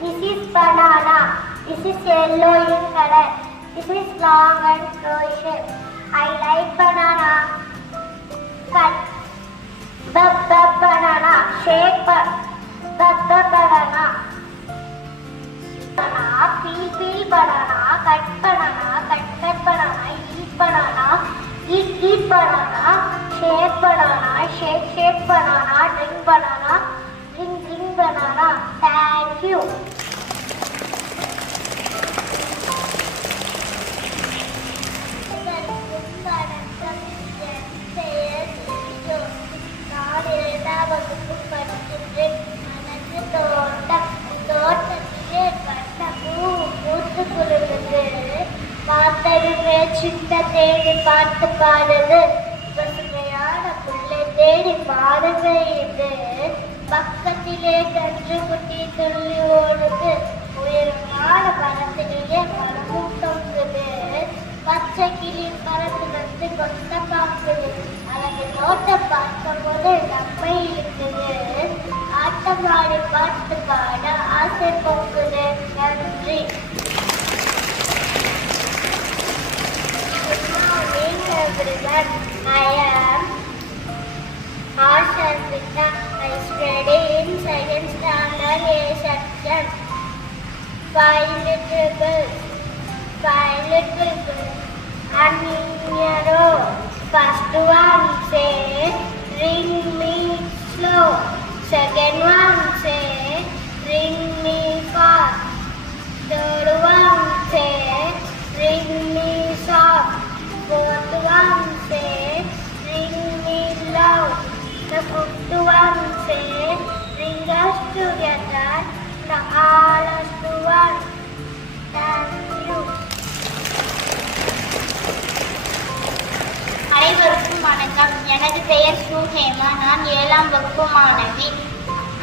This is banana. This is yellow in color. This is long and crochet. I like banana. Cut. Banana. Shake banana. Banana. Peel banana. Cut banana. Cut banana. Eat banana. Eat banana. Shake banana. Shake banana. Drink banana. Drink banana. Thank you. சின்ன தேடி பார்த்து பாடுது பசுமையான புள்ளை தேடி பாடுது இது பக்கத்திலே கன்று குட்டி துள்ளி ஓடுது உயரமான மரத்திலேயே மரமும் தொங்குது பச்சை கிளி பறந்து வந்து கொத்த பார்க்குது அழகு தோட்டம் பார்க்கும் போது நம்மை இருக்குது ஆட்டமாடி பார்த்து பாட ஆசை பொங்குது நன்றி. Everyone, I am Asha Vita. I study in second standard A section. Five little birds, and in a row. First one say, ring me slow. Second one say, ring me fast. Third one say, ring me soft. Fourth one say, ring me loud. The fifth one say, bring us together. The all us to one. Thank you. அனைவருக்கும் வணக்கம். எனது பெயர் சுஹேமா. நான் 7ஆம் வகுப்பு மாணவி.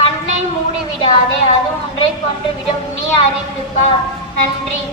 கண்ணை மூடிவிடாதே, அது ஒன்றை கொன்றுவிடும். நீ அறிந்துப்பா. நன்றி.